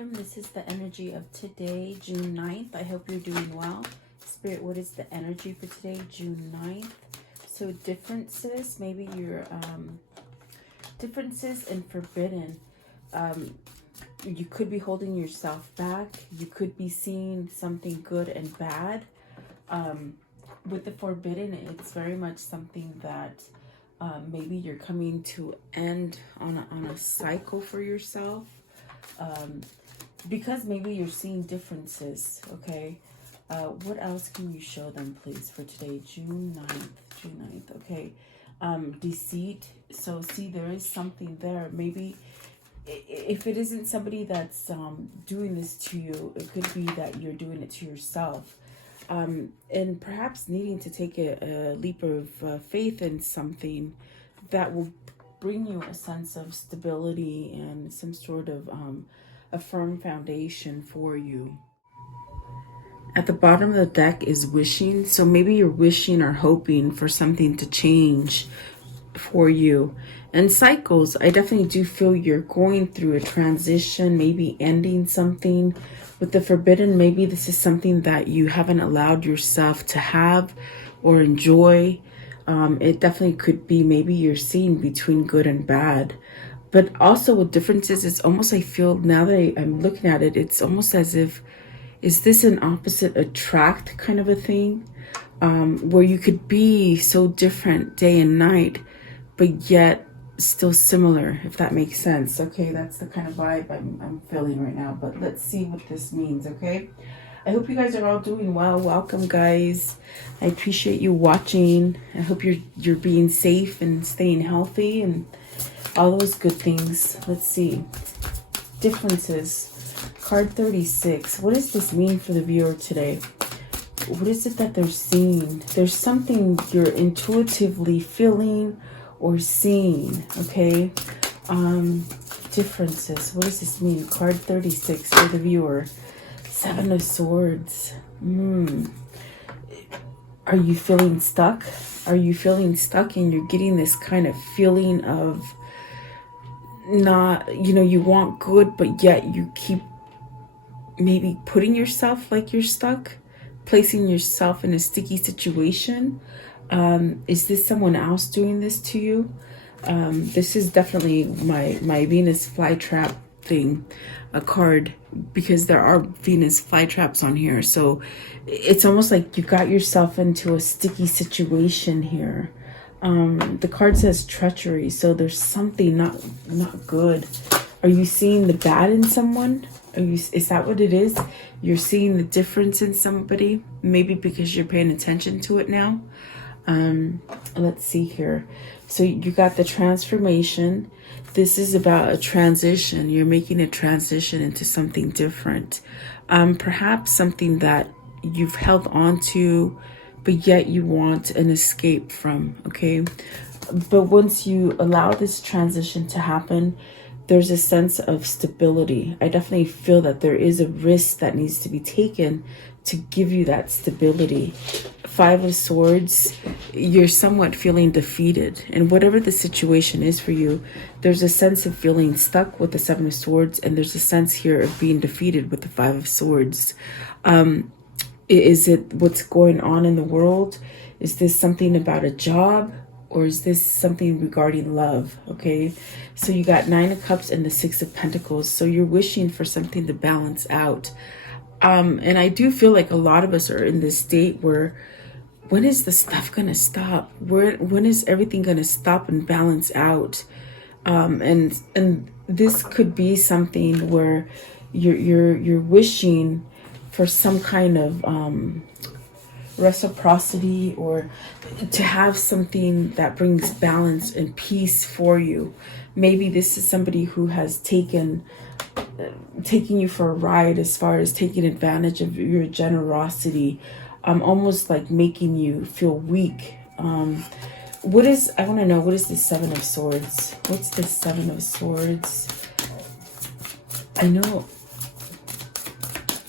welcome. This is the energy of today, June 9th. I hope you're doing well. Spirit, what is the energy for today, June 9th? So differences, maybe your differences and forbidden. You could be holding yourself back. You could be seeing something good and bad. With the forbidden, it's very much something that maybe you're coming to end on a cycle for yourself. Because maybe you're seeing differences, okay? What else can you show them, please, for today, June 9th, okay? Deceit. So, see, there is something there. Maybe if it isn't somebody that's doing this to you, it could be that you're doing it to yourself. And perhaps needing to take a leap of faith in something that will bring you a sense of stability and some sort of a firm foundation for you. At the bottom of the deck is wishing. So maybe you're wishing or hoping for something to change for you. And cycles, I definitely do feel you're going through a transition, maybe ending something. With the forbidden, maybe this is something that you haven't allowed yourself to have or enjoy. It definitely could be maybe you're seeing between good and bad. But also with differences, it's almost, I feel now that I'm looking at it, it's almost as if, is this an opposite attract kind of a thing? Where you could be so different day and night, but yet still similar, if that makes sense. Okay, that's the kind of vibe I'm feeling right now. But let's see what this means, okay? I hope you guys are all doing well. Welcome, guys. I appreciate you watching. I hope you're being safe and staying healthy and all those good things. Let's see. Differences. Card 36. What does this mean for the viewer today? What is it that they're seeing? There's something you're intuitively feeling or seeing, okay? Differences. What does this mean? Card 36 for the viewer. 7 of Swords. Are you feeling stuck? Are you feeling stuck and you're getting this kind of feeling of not, you want good, but yet you keep maybe putting yourself like you're stuck, placing yourself in a sticky situation? Is this someone else doing this to you? This is definitely my Venus flytrap thing, a card, because there are Venus flytraps on here. So it's almost like you got yourself into a sticky situation here. The card says treachery, so there's something not good. Are you seeing the bad in someone? Is that what it is? You're seeing the difference in somebody, maybe because you're paying attention to it now. Let's see here. So you got the transformation. This is about a transition. You're making a transition into something different. Perhaps something that you've held on to, but yet you want an escape from, okay? But once you allow this transition to happen, there's a sense of stability. I definitely feel that there is a risk that needs to be taken to give you that stability. 5 of Swords, you're somewhat feeling defeated. And whatever the situation is for you, there's a sense of feeling stuck with the 7 of Swords, and there's a sense here of being defeated with the 5 of Swords. Is it what's going on in the world? Is this something about a job? Or is this something regarding love? Okay, so you got 9 of Cups and the 6 of Pentacles. So you're wishing for something to balance out. And I do feel like a lot of us are in this state where, when is the stuff gonna stop? When is everything gonna stop and balance out? And this could be something where you're wishing for some kind of reciprocity, or to have something that brings balance and peace for you. Maybe this is somebody who has taking you for a ride, as far as taking advantage of your generosity, almost like making you feel weak. I want to know, what is the 7 of Swords? What's the 7 of Swords? I know.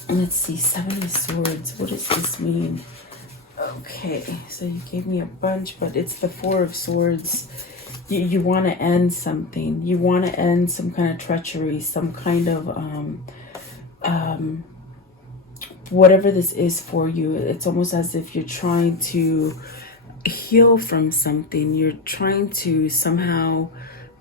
Let's see, 7 of Swords. What does this mean? Okay, so you gave me a bunch, but it's the 4 of Swords. You want to end something. You want to end some kind of treachery, some kind of whatever this is for you, it's almost as if you're trying to heal from something. You're trying to somehow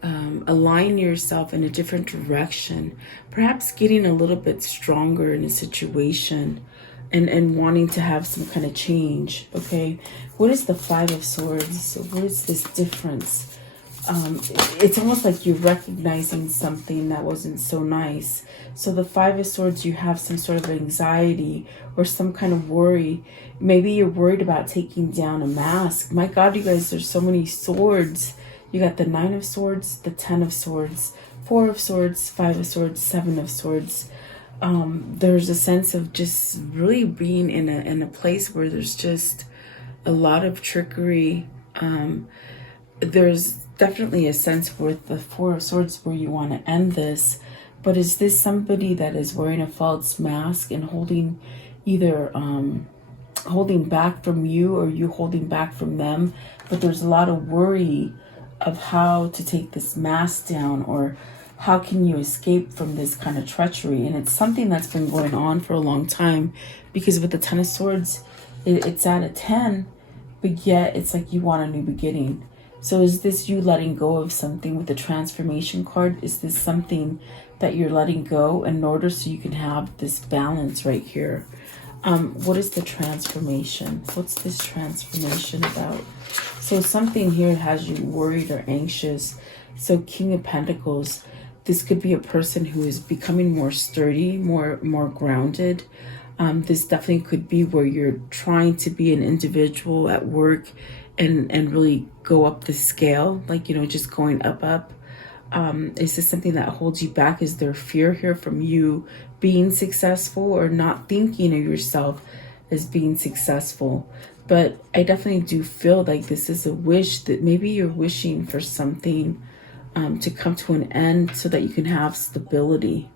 align yourself in a different direction, perhaps getting a little bit stronger in a situation, and wanting to have some kind of change. Okay, what is the Five of Swords? What is this difference? It's almost like you're recognizing something that wasn't so nice. So the Five of Swords, you have some sort of anxiety or some kind of worry. Maybe you're worried about taking down a mask. My God, you guys, there's so many swords. You got the Nine of Swords, the Ten of Swords, Four of Swords, Five of Swords, Seven of Swords. There's a sense of just really being in a place where there's just a lot of trickery. There's definitely a sense with the Four of Swords where you want to end this, but is this somebody that is wearing a false mask and holding either holding back from you, or you holding back from them? But there's a lot of worry of how to take this mask down, or how can you escape from this kind of treachery. And it's something that's been going on for a long time, because with the Ten of Swords, it's at a 10, but yet it's like you want a new beginning. So is this you letting go of something with the transformation card? Is this something that you're letting go in order so you can have this balance right here? What is the transformation? What's this transformation about? So something here has you worried or anxious. So King of Pentacles, this could be a person who is becoming more sturdy, more grounded. This definitely could be where you're trying to be an individual at work and really go up the scale, like, you know, just going up. Is this something that holds you back? Is there fear here from you being successful, or not thinking of yourself as being successful? But I definitely do feel like this is a wish, that maybe you're wishing for something to come to an end so that you can have stability.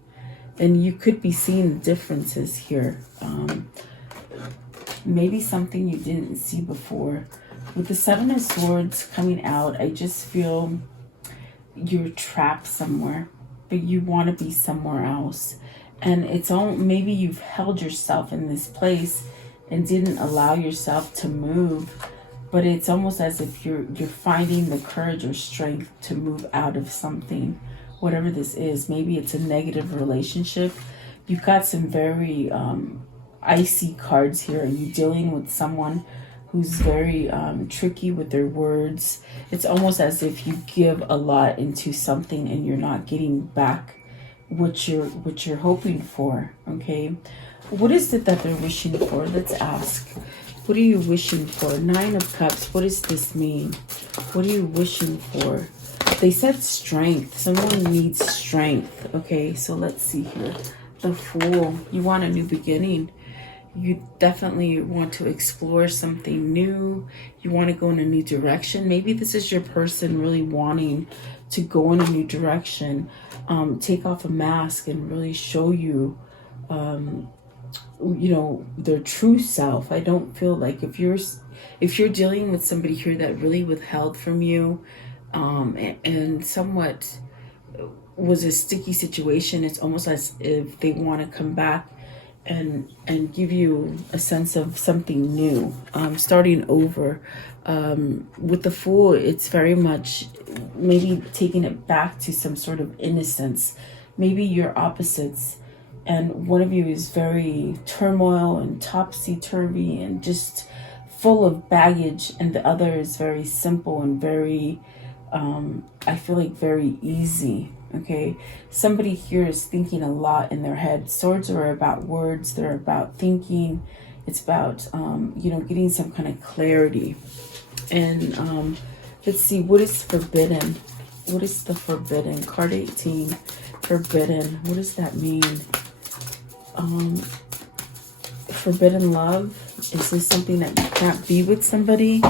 And you could be seeing differences here. Maybe something you didn't see before. With the Seven of Swords coming out, I just feel you're trapped somewhere, but you want to be somewhere else. And it's all, maybe you've held yourself in this place and didn't allow yourself to move, but it's almost as if you're finding the courage or strength to move out of something, whatever this is. Maybe it's a negative relationship. You've got some very icy cards here. Are you dealing with someone who's very tricky with their words? It's almost as if you give a lot into something and you're not getting back what you're hoping for. Okay, what is it that they're wishing for? Let's ask. What are you wishing for? Nine of Cups. What does this mean? What are you wishing for? They said strength. Someone needs strength. Okay, so let's see here. The Fool. You want a new beginning. You definitely want to explore something new. You want to go in a new direction. Maybe this is your person really wanting to go in a new direction. Take off a mask and really show you, you know, their true self. I don't feel like if you're dealing with somebody here that really withheld from you, and somewhat was a sticky situation, it's almost as if they want to come back and give you a sense of something new, starting over. With the Fool, it's very much maybe taking it back to some sort of innocence. Maybe you're opposites, and one of you is very turmoil and topsy-turvy and just full of baggage, and the other is very simple and very, I feel like, very easy. Okay, somebody here is thinking a lot in their head. Swords are about words. They're about thinking. It's about, you know, getting some kind of clarity. And let's see, what is forbidden? What is the forbidden? Card 18, forbidden. What does that mean? Forbidden love. Is this something that you can't be with somebody?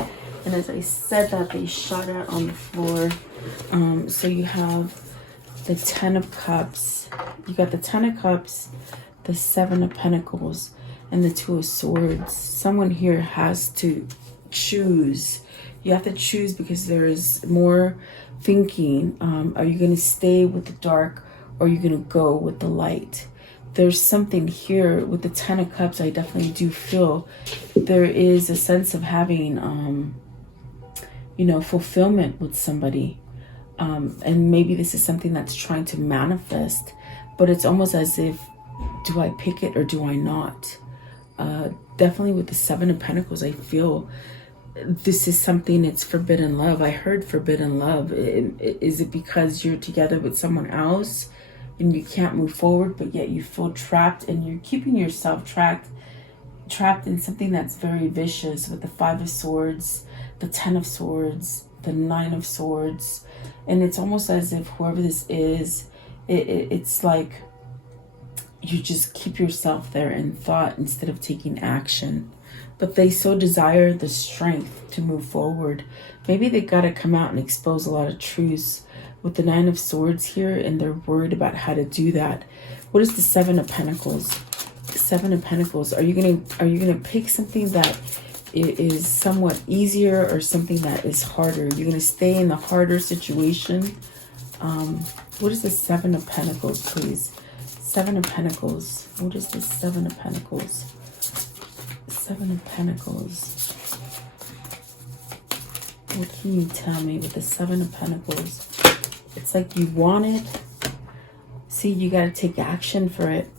And as I said that, they shot out on the floor. So you have the Ten of Cups. You got the Ten of Cups, the Seven of Pentacles, and the Two of Swords. Someone here has to choose. You have to choose because there is more thinking. Are you going to stay with the dark, or are you going to go with the light? there's something here with the Ten of Cups. I definitely do feel there is a sense of having, you know, fulfillment with somebody. And maybe this is something that's trying to manifest, but it's almost as if, do I pick it or do I not? Definitely with the Seven of Pentacles, I feel this is something, it's forbidden love. I heard forbidden love. Is it because you're together with someone else and you can't move forward, but yet you feel trapped and you're keeping yourself trapped in something that's very vicious with the Five of Swords, the Ten of Swords, the Nine of Swords. And it's almost as if whoever this is, it's like you just keep yourself there in thought instead of taking action. But they so desire the strength to move forward. Maybe they got to come out and expose a lot of truths with the Nine of Swords here, and they're worried about how to do that. What is the Seven of Pentacles? The Seven of Pentacles. Are you gonna pick something that is somewhat easier or something that is harder? You're gonna stay in the harder situation. What is the Seven of Pentacles, please? Seven of Pentacles. What is the Seven of Pentacles? Seven of Pentacles. What can you tell me with the Seven of Pentacles? It's like you want it. See, you got to take action for it.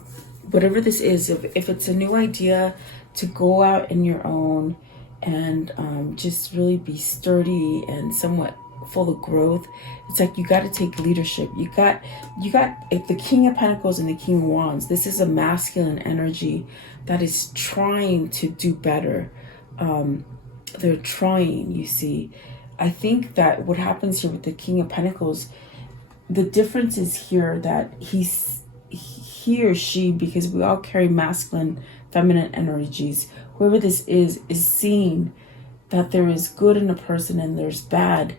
Whatever this is, if it's a new idea to go out in your own and just really be sturdy and somewhat full of growth, it's like you got to take leadership. You got the King of Pentacles and the King of Wands. This is a masculine energy that is trying to do better. They're trying, you see. I think that what happens here with the King of Pentacles, the difference is here that he or she, because we all carry masculine, feminine energies, whoever this is seeing that there is good in a person and there's bad.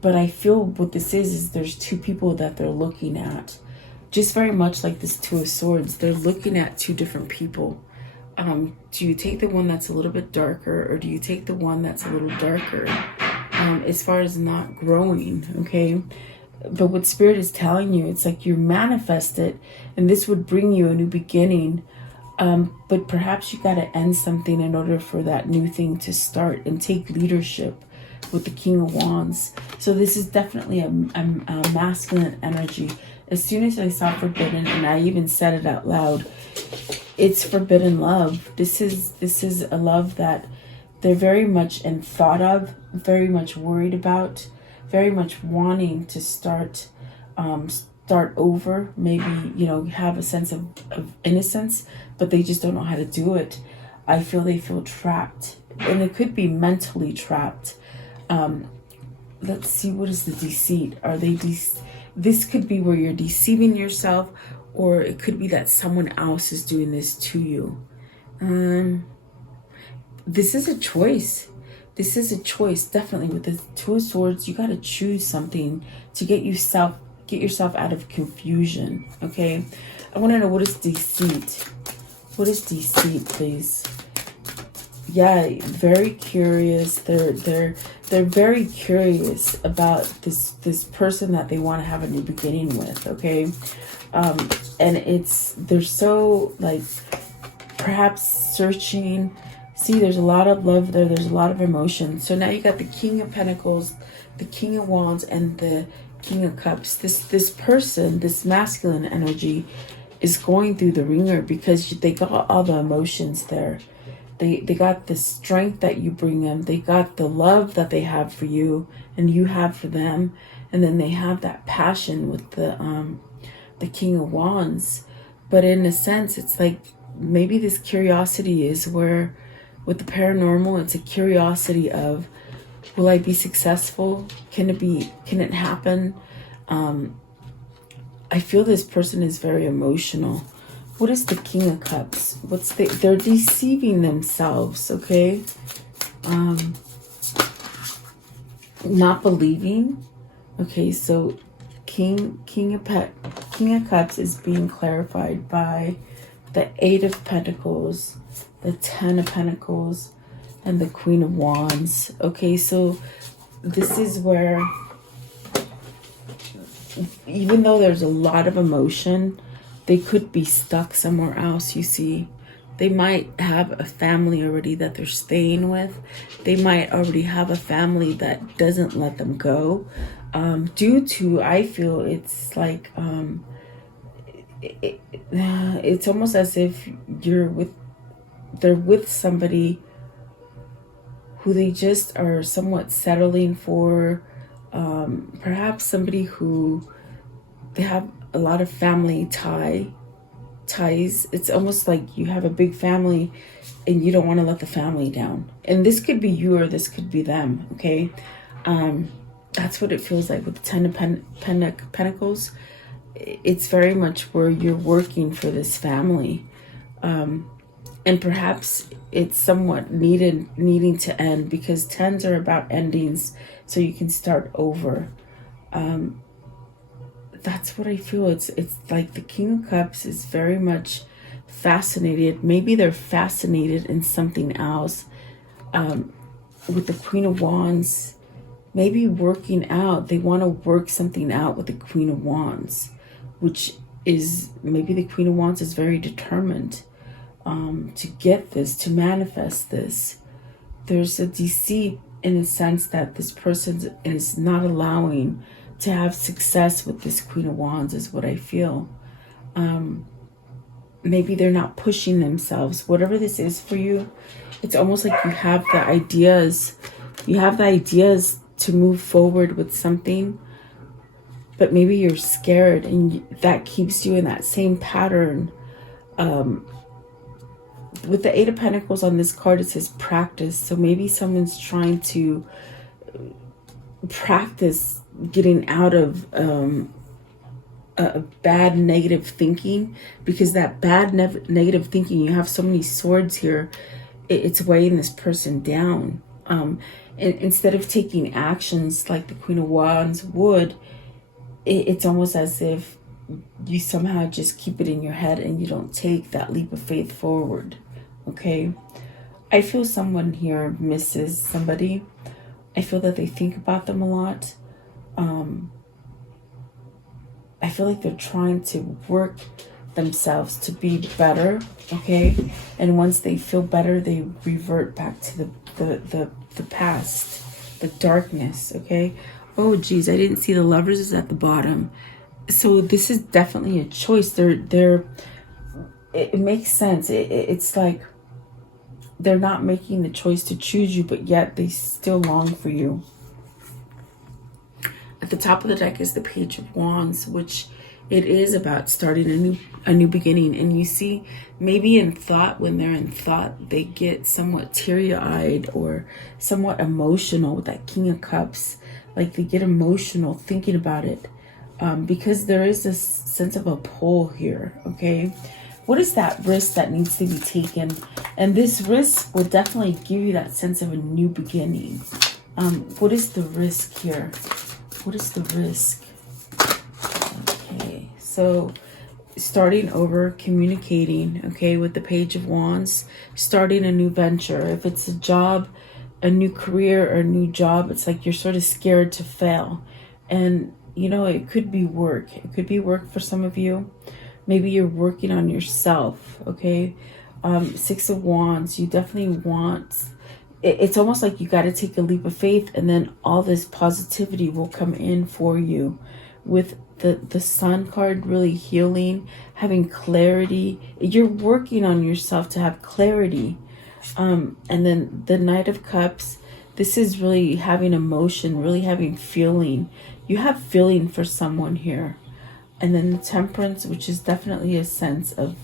But I feel what this is there's two people that they're looking at. Just very much like this Two of Swords. They're looking at two different people. Do you take the one that's a little bit darker, or do you take the one that's a little darker? As far as not growing, okay? But what Spirit is telling you, it's like you manifest it, and this would bring you a new beginning. But perhaps you got to end something in order for that new thing to start, and take leadership with the King of Wands. So this is definitely a masculine energy. As soon as I saw forbidden, and I even said it out loud, it's forbidden love. This is a love that they're very much in thought of, very much worried about, very much wanting to start over. Maybe, you know, have a sense of innocence, but they just don't know how to do it. I feel they feel trapped, and it could be mentally trapped. Let's see, what is the deceit? Are they this could be where you're deceiving yourself, or it could be that someone else is doing this to you. This is a choice. This is a choice, definitely. With the Two of Swords, you got to choose something to get yourself out of confusion, okay? I want to know, what is deceit? What is deceit, please? Yeah, very curious. They're very curious about this person that they want to have a new beginning with, okay? And they're so, like, perhaps searching. See, there's a lot of love there. There's a lot of emotion. So now you got the King of Pentacles, the King of Wands, and the King of Cups. This person, this masculine energy, is going through the ringer because they got all the emotions there. They got the strength that you bring them. They got the love that they have for you and you have for them. And then they have that passion with the King of Wands. But in a sense, it's like maybe this curiosity is where, with the paranormal, it's a curiosity of, will I be successful? Can it happen? I feel this person is very emotional. What is the King of Cups? They're deceiving themselves, okay? Not believing. Okay, so King of Cups is being clarified by the Eight of Pentacles, the Ten of Pentacles, and the Queen of Wands. Okay, so this is where, even though there's a lot of emotion, they could be stuck somewhere else, you see. They might have a family already that they're staying with. They might already have a family that doesn't let them go. Due to, I feel it's like, it's almost as if they're with somebody who they just are somewhat settling for. Perhaps somebody who they have a lot of family ties. It's almost like you have a big family and you don't want to let the family down. And this could be you or this could be them, okay? That's what it feels like with the Ten of Pentacles. It's very much where you're working for this family. And perhaps it's somewhat needing to end, because tens are about endings, so you can start over. That's what I feel. It's like the King of Cups is very much fascinated. Maybe they're fascinated in something else. With the Queen of Wands, maybe working out. They want to work something out with the Queen of Wands, which is, maybe the Queen of Wands is very determined to get this, to manifest this. There's a deceit in the sense that this person is not allowing to have success with this Queen of Wands, is what I feel. Maybe they're not pushing themselves. Whatever this is for you, it's almost like you have the ideas. You have the ideas to move forward with something, but maybe you're scared, and that keeps you in that same pattern. With the Eight of Pentacles on this card, it says practice. So maybe someone's trying to practice getting out of a bad negative thinking, because that bad negative thinking, you have so many swords here, it's weighing this person down. And instead of taking actions like the Queen of Wands would, it's almost as if you somehow just keep it in your head and you don't take that leap of faith forward. Okay, I feel someone here misses somebody. I feel that they think about them a lot. I feel like they're trying to work themselves to be better, okay? And once they feel better, they revert back to the past, the darkness, okay? Oh, geez, I didn't see the Lovers is at the bottom. So this is definitely a choice. It makes sense. It's like they're not making the choice to choose you, but yet they still long for you. At the top of the deck is the Page of Wands, which it is about starting a new beginning. And you see, maybe in thought, when they're in thought, they get somewhat teary-eyed or somewhat emotional with that King of Cups. Like they get emotional thinking about it, because there is this sense of a pull here, okay? What is that risk that needs to be taken? And this risk will definitely give you that sense of a new beginning. What is the risk here? What is the risk? Okay, so starting over, communicating, okay, with the Page of Wands, starting a new venture. If it's a job, a new career, or a new job, it's like you're sort of scared to fail. And, you know, it could be work. It could be work for some of you. Maybe you're working on yourself, okay? Six of Wands, you definitely want... It's almost like you got to take a leap of faith, and then all this positivity will come in for you. With the Sun card, really healing, having clarity. You're working on yourself to have clarity. And then the Knight of Cups, this is really having emotion, really having feeling. You have feeling for someone here. And then the Temperance, which is definitely a sense of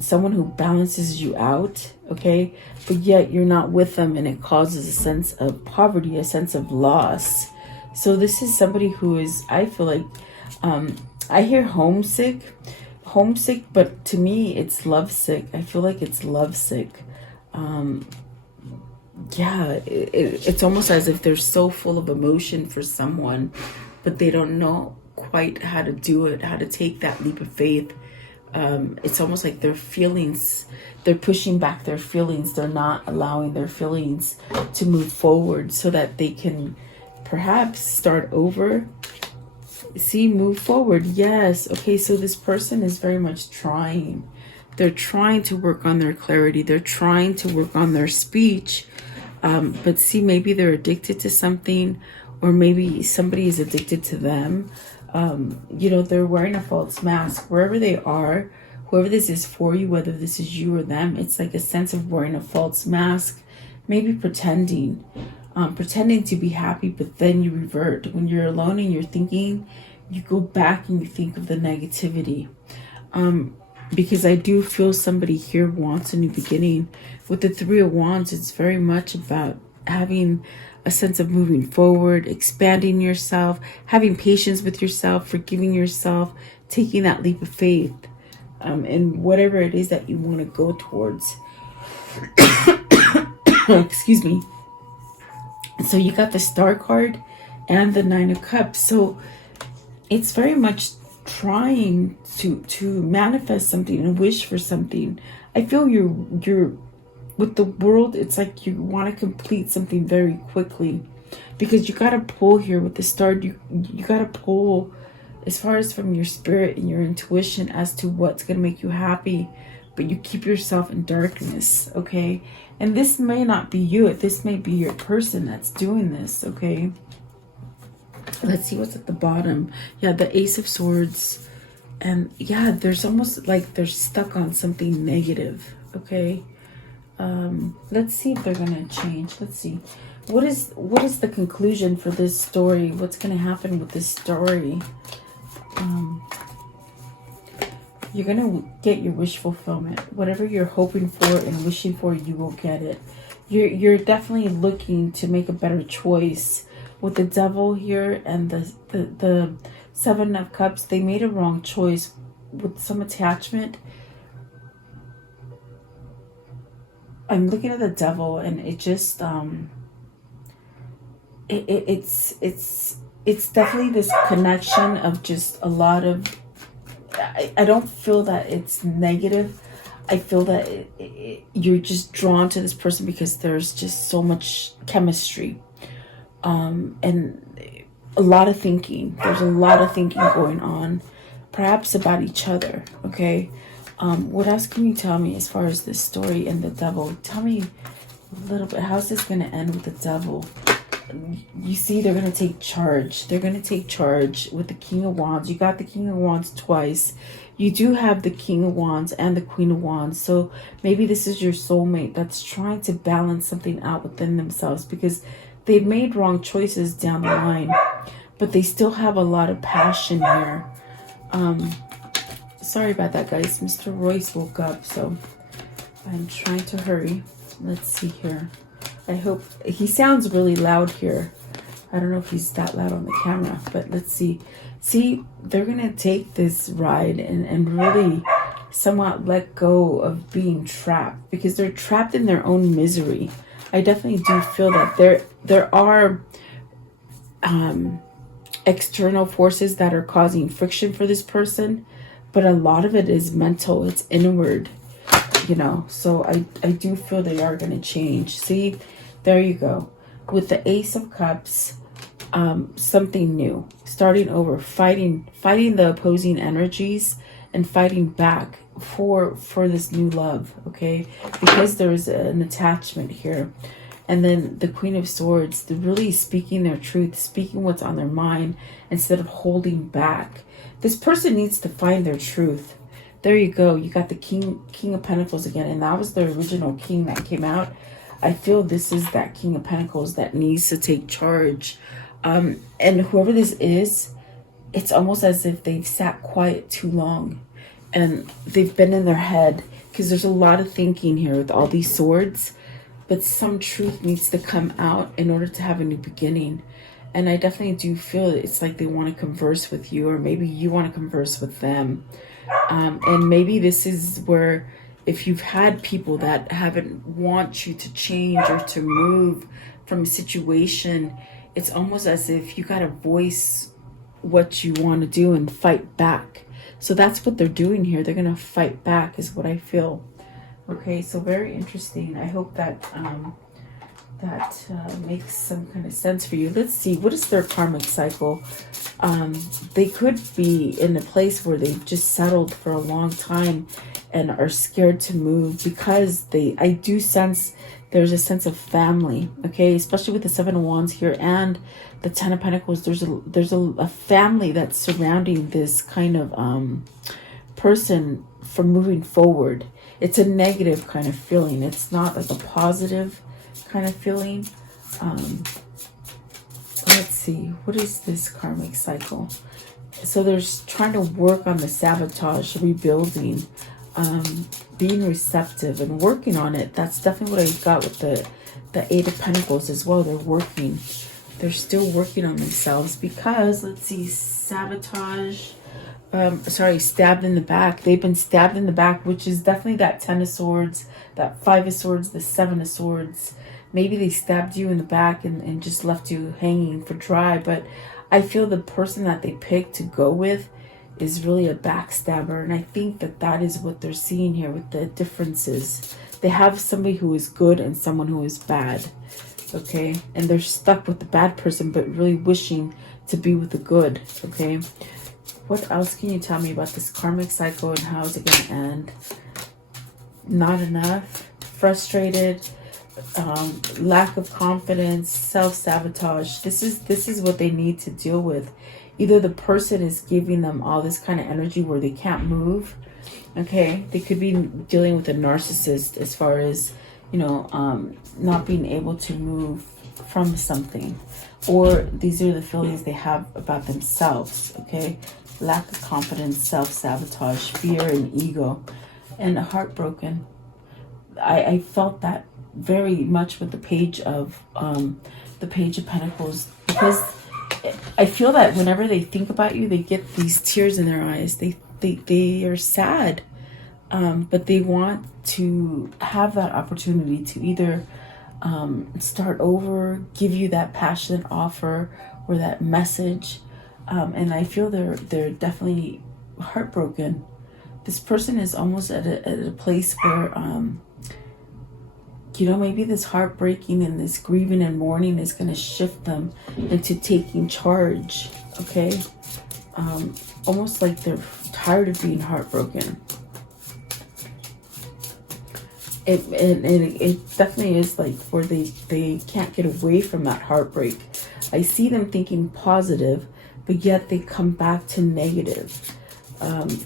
someone who balances you out, okay, but yet you're not with them, and it causes a sense of poverty, a sense of loss. So this is somebody who is, I feel like, I hear homesick, but to me it's lovesick. I feel like it's lovesick. Yeah, it's almost as if they're so full of emotion for someone, but they don't know quite how to do it, how to take that leap of faith. It's almost like their feelings, they're pushing back their feelings. They're not allowing their feelings to move forward so that they can perhaps start over. See, move forward. Yes. Okay, so this person is very much trying. They're trying to work on their clarity. They're trying to work on their speech. But see, maybe they're addicted to something, or maybe somebody is addicted to them. You know, they're wearing a false mask. Wherever they are, whoever this is for you, whether this is you or them, it's like a sense of wearing a false mask, maybe pretending. Pretending to be happy, but then you revert. When you're alone and you're thinking, you go back and you think of the negativity. Because I do feel somebody here wants a new beginning. With the Three of Wands, it's very much about having a sense of moving forward, expanding yourself, having patience with yourself, forgiving yourself, taking that leap of faith, and whatever it is that you want to go towards. Excuse me. So you got the Star card and the Nine of Cups. So it's very much trying to manifest something and wish for something. I feel you're with the World, it's like you want to complete something very quickly, because you got to pull here with the Star. You got to pull as far as from your spirit and your intuition as to what's going to make you happy, but you keep yourself in darkness. Okay, and this may not be you. This may be your person that's doing this. Okay, let's see what's at the bottom. Yeah, the Ace of Swords. And yeah, there's almost like they're stuck on something negative. Okay, let's see if they're gonna change. Let's see, what is the conclusion for this story? What's gonna happen with this story? You're gonna get your wish fulfillment. Whatever you're hoping for and wishing for, you will get it. You're definitely looking to make a better choice. With the Devil here and the Seven of Cups, they made a wrong choice with some attachment. I'm looking at the Devil, and it just it's definitely this connection of just a lot of. I don't feel that it's negative. I feel that you're just drawn to this person because there's just so much chemistry, and a lot of thinking. There's a lot of thinking going on, perhaps about each other. Okay, what else can you tell me as far as this story and the Devil? Tell me a little bit. How's this going to end with the Devil? You see, they're going to take charge. They're going to take charge with the King of Wands. You got the King of Wands twice. You do have the King of Wands and the Queen of Wands. So maybe this is your soulmate that's trying to balance something out within themselves, because they've made wrong choices down the line, but they still have a lot of passion here. Sorry about that, guys. Mr. Royce woke up, so I'm trying to hurry. Let's see here. I hope he sounds really loud here. I don't know if he's that loud on the camera, but let's see. See, they're going to take this ride and really somewhat let go of being trapped, because they're trapped in their own misery. I definitely do feel that there are external forces that are causing friction for this person, but a lot of it is mental. It's inward, you know. So I do feel they are going to change. See, there you go. With the Ace of Cups, something new, starting over, fighting the opposing energies and fighting back for this new love. Okay, because there's an attachment here. And then the Queen of Swords, they're really speaking their truth, speaking what's on their mind instead of holding back. This person needs to find their truth. There you go. You got the King of Pentacles again, and that was the original king that came out. I feel this is that King of Pentacles that needs to take charge. And whoever this is, it's almost as if they've sat quiet too long and they've been in their head, because there's a lot of thinking here with all these swords, but some truth needs to come out in order to have a new beginning. And I definitely do feel it's like they want to converse with you, or maybe you want to converse with them. And maybe this is where, if you've had people that haven't want you to change or to move from a situation, it's almost as if you got to voice what you want to do and fight back. So that's what they're doing here. They're going to fight back is what I feel. Okay, so very interesting. I hope that that makes some kind of sense for you. Let's see, what is their karmic cycle? They could be in a place where they've just settled for a long time and are scared to move because I do sense there's a sense of family, okay? Especially with the Seven of Wands here and the Ten of Pentacles. There's a family that's surrounding this kind of person from moving forward. It's a negative kind of feeling. It's not like a positive kind of feeling. Let's see, what is this karmic cycle? So there's trying to work on the sabotage, rebuilding, being receptive and working on it. That's definitely what I got with the Eight of Pentacles as well. They're still working on themselves because, let's see, sabotage, stabbed in the back. They've been stabbed in the back, which is definitely that Ten of Swords, that Five of Swords, the Seven of Swords. Maybe they stabbed you in the back and just left you hanging for dry. But I feel the person that they picked to go with is really a backstabber. And I think that is what they're seeing here with the differences. They have somebody who is good and someone who is bad. Okay? And they're stuck with the bad person, but really wishing to be with the good. Okay? What else can you tell me about this karmic cycle and how is it going to end? Not enough. Frustrated. Lack of confidence, self-sabotage. This is what they need to deal with. Either the person is giving them all this kind of energy where they can't move. Okay, they could be dealing with a narcissist as far as, you know, not being able to move from something, or these are the feelings they have about themselves. Okay, lack of confidence, self-sabotage, fear, and ego, and heartbroken. I felt that very much with the Page of Pentacles, because I feel that whenever they think about you, they get these tears in their eyes. They are sad, but they want to have that opportunity to either start over, give you that passionate offer or that message, and I feel they're definitely heartbroken. This person is almost at a place where you know, maybe this heartbreaking and this grieving and mourning is going to shift them into taking charge. Okay, almost like they're tired of being heartbroken. It definitely is like where they can't get away from that heartbreak. I see them thinking positive, but yet they come back to negative.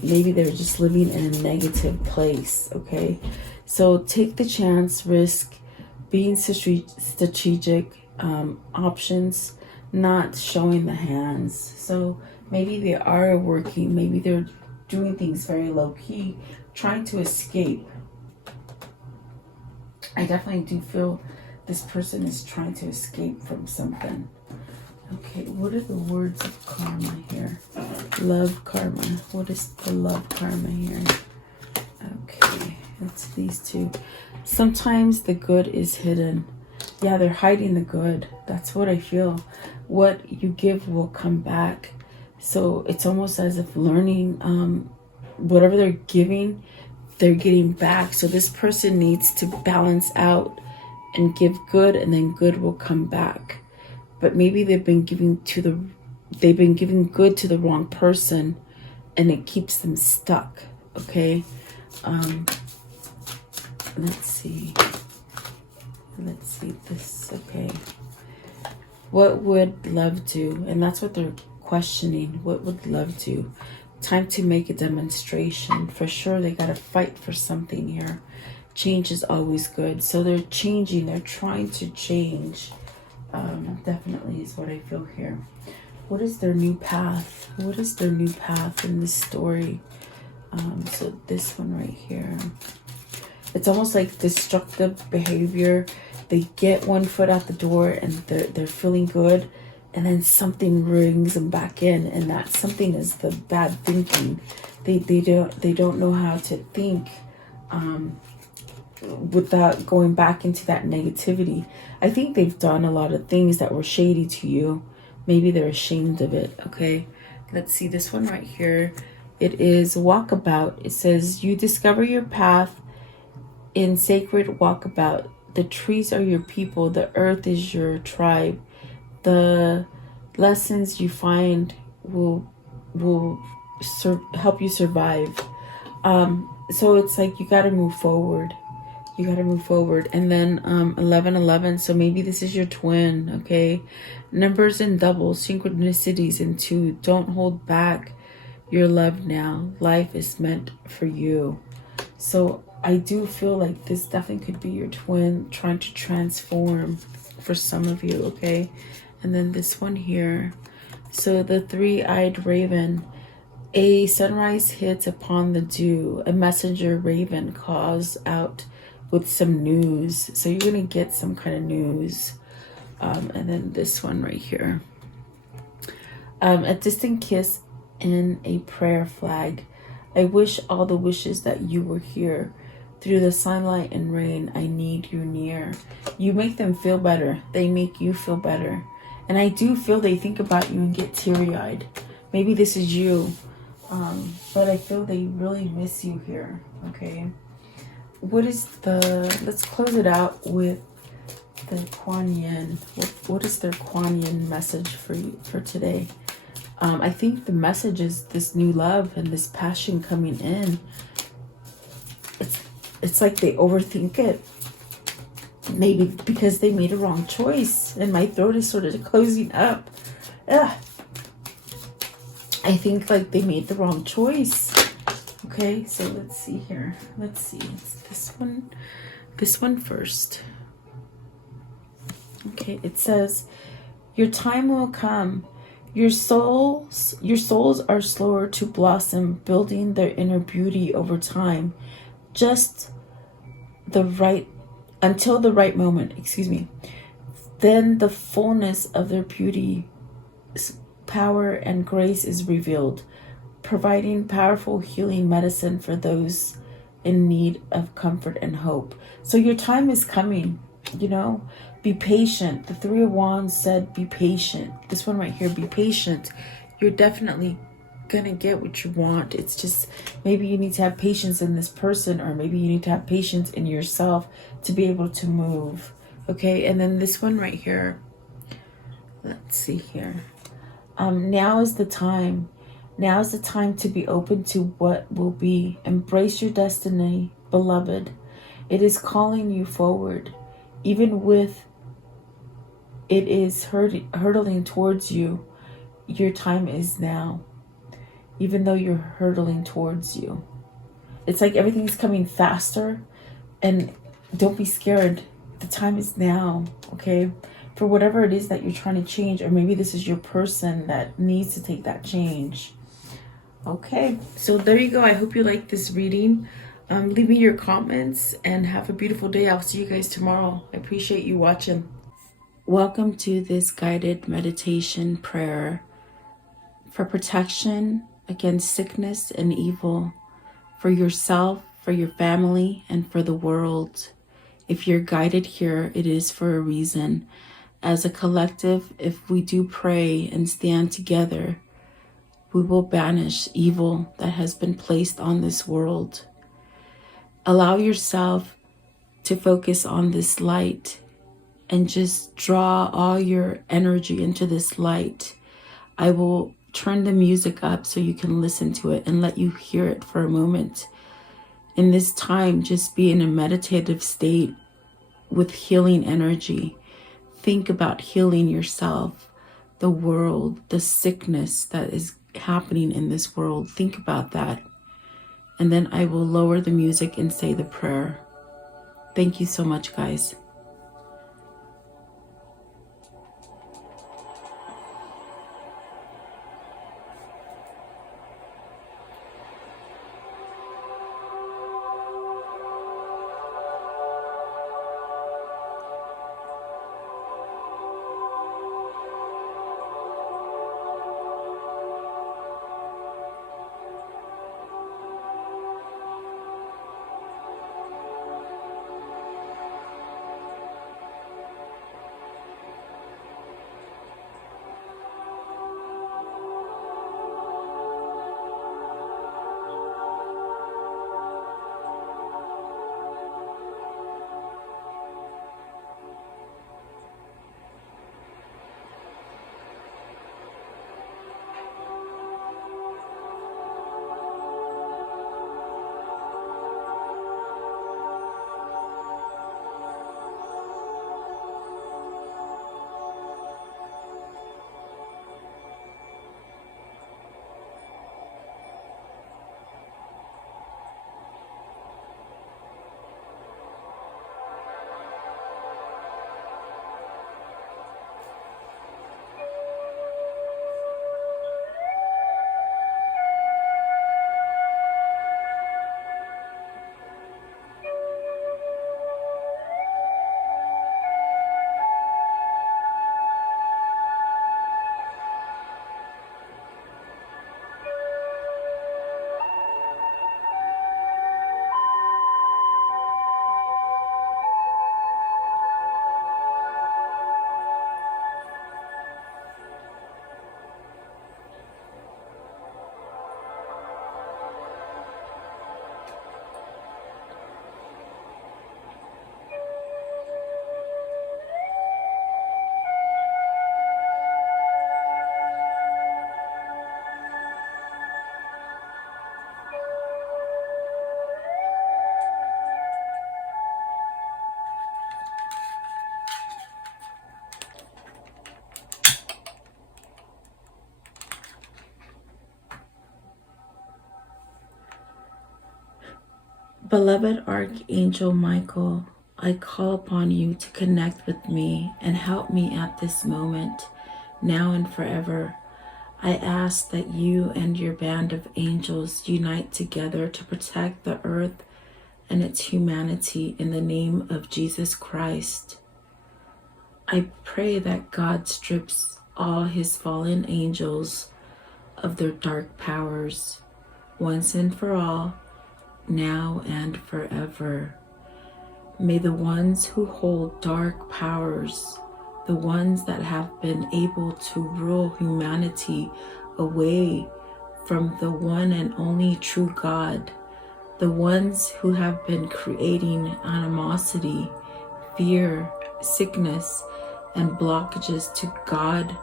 Maybe they're just living in a negative place. Okay, so take the chance, risk, being strategic, options, not showing the hands. So maybe they are working, maybe they're doing things very low-key, trying to escape. I definitely do feel this person is trying to escape from something. Okay, what are the words of karma here? Love karma. What is the love karma here? Okay, it's these two. Sometimes the good is hidden. Yeah, they're hiding the good. That's what I feel. What you give will come back. So it's almost as if learning, whatever they're giving, they're getting back. So this person needs to balance out and give good, and then good will come back. But maybe they've been giving good to the wrong person, and it keeps them stuck. Okay, let's see this. Okay, what would love do? And that's what they're questioning. What would love do? Time to make a demonstration. For sure, they got to fight for something here. Change is always good. So they're changing. They're trying to change. Definitely is what I feel here. What is their new path? What is their new path in this story? So this one right here. It's almost like destructive behavior. They get one foot out the door and they're feeling good, and then something brings them back in, and that something is the bad thinking. They don't know how to think without going back into that negativity. I think they've done a lot of things that were shady to you. Maybe they're ashamed of it. Okay, let's see this one right here. It is walkabout. It says you discover your path in sacred walkabout The trees are your people. The earth is your tribe. The lessons you find will help you survive. So it's like you got to move forward. You got to move forward. And then 1111. So maybe this is your twin. Okay, numbers and doubles, synchronicities and two. Don't hold back your love now. Life is meant for you. So I do feel like this definitely could be your twin trying to transform for some of you. Okay, and then this one here. So the three-eyed raven. A sunrise hits upon the dew. A messenger raven calls out with some news. So you're going to get some kind of news. And then this one right here. A distant kiss and a prayer flag. I wish all the wishes that you were here. Through the sunlight and rain, I need you near. You make them feel better. They make you feel better. And I do feel they think about you and get teary-eyed. Maybe this is you. But I feel they really miss you here. Okay. What is let's close it out with the Kuan Yin. What is their Kuan Yin message for you for today? I think the message is this new love and this passion coming in. It's like they overthink it. Maybe because they made a wrong choice. And my throat is sort of closing up. Ugh. I think like they made the wrong choice. Okay, so let's see here. Let's see. It's this one first. Okay, it says, your time will come. Your souls are slower to blossom, building their inner beauty over time. Just until the right moment, excuse me. Then the fullness of their beauty, power, and grace is revealed, providing powerful healing medicine for those in need of comfort and hope. So your time is coming, you know. Be patient. The Three of Wands said be patient. This one right here, be patient. You're definitely gonna get what you want. It's just maybe you need to have patience in this person, or maybe you need to have patience in yourself to be able to move. Okay, and then this one right here. Let's see here. Now is the time. Now is the time to be open to what will be. Embrace your destiny, beloved. It is calling you forward, even with it is hurtling towards you. Your time is now, even though you're hurtling towards you. It's like everything's coming faster, and don't be scared. The time is now, okay? For whatever it is that you're trying to change, or maybe this is your person that needs to take that change. Okay, so there you go. I hope you like this reading. Leave me your comments and have a beautiful day. I'll see you guys tomorrow. I appreciate you watching. Welcome to this guided meditation prayer for protection against sickness and evil, for yourself, for your family, and for the world. If you're guided here, it is for a reason. As a collective, if we do pray and stand together, we will banish evil that has been placed on this world. Allow yourself to focus on this light and just draw all your energy into this light. I will turn the music up so you can listen to it and let you hear it for a moment. In this time, just be in a meditative state with healing energy. Think about healing yourself, the world, the sickness that is happening in this world. Think about that. And then I will lower the music and say the prayer. Thank you so much, guys. Beloved Archangel Michael, I call upon you to connect with me and help me at this moment, now and forever. I ask that you and your band of angels unite together to protect the earth and its humanity in the name of Jesus Christ. I pray that God strips all his fallen angels of their dark powers, once and for all, now and forever. May the ones who hold dark powers, the ones that have been able to rule humanity away from the one and only true God, the ones who have been creating animosity, fear, sickness, and blockages to God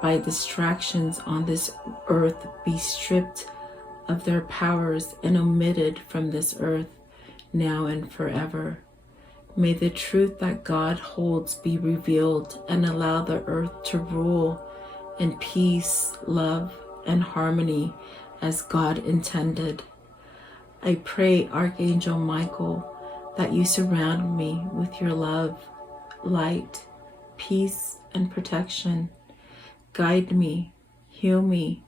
by distractions on this earth be stripped of their powers and omitted from this earth, now and forever. May the truth that God holds be revealed and allow the earth to rule in peace, love, and harmony as God intended. I pray, Archangel Michael, that you surround me with your love, light, peace, and protection. Guide me, heal me,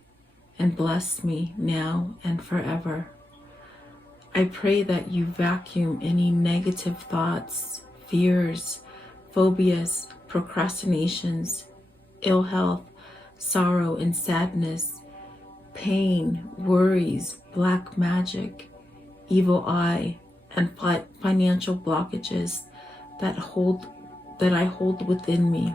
and bless me now and forever. I pray that you vacuum any negative thoughts, fears, phobias, procrastinations, ill health, sorrow and sadness, pain, worries, black magic, evil eye, and financial blockages that I hold within me.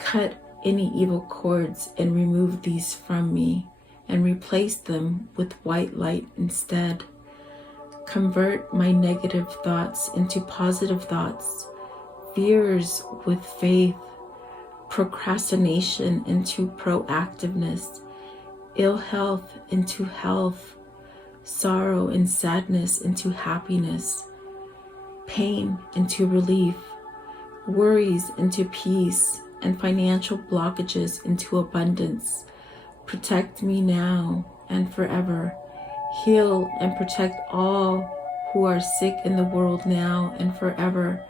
Cut any evil cords and remove these from me and replace them with white light instead. Convert my negative thoughts into positive thoughts, fears with faith, procrastination into proactiveness, ill health into health, sorrow and sadness into happiness, pain into relief, worries into peace, and financial blockages into abundance. Protect me now and forever. Heal and protect all who are sick in the world now and forever.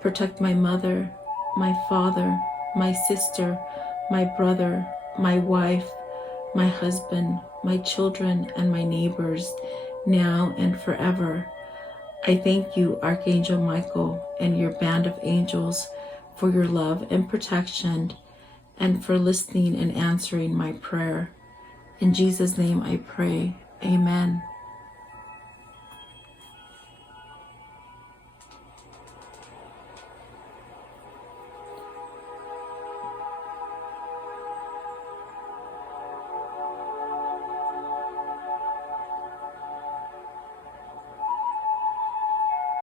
Protect my mother, my father, my sister, my brother, my wife, my husband, my children, and my neighbors now and forever. I thank you, Archangel Michael, and your band of angels for your love and protection and for listening and answering my prayer. In Jesus' name I pray. Amen.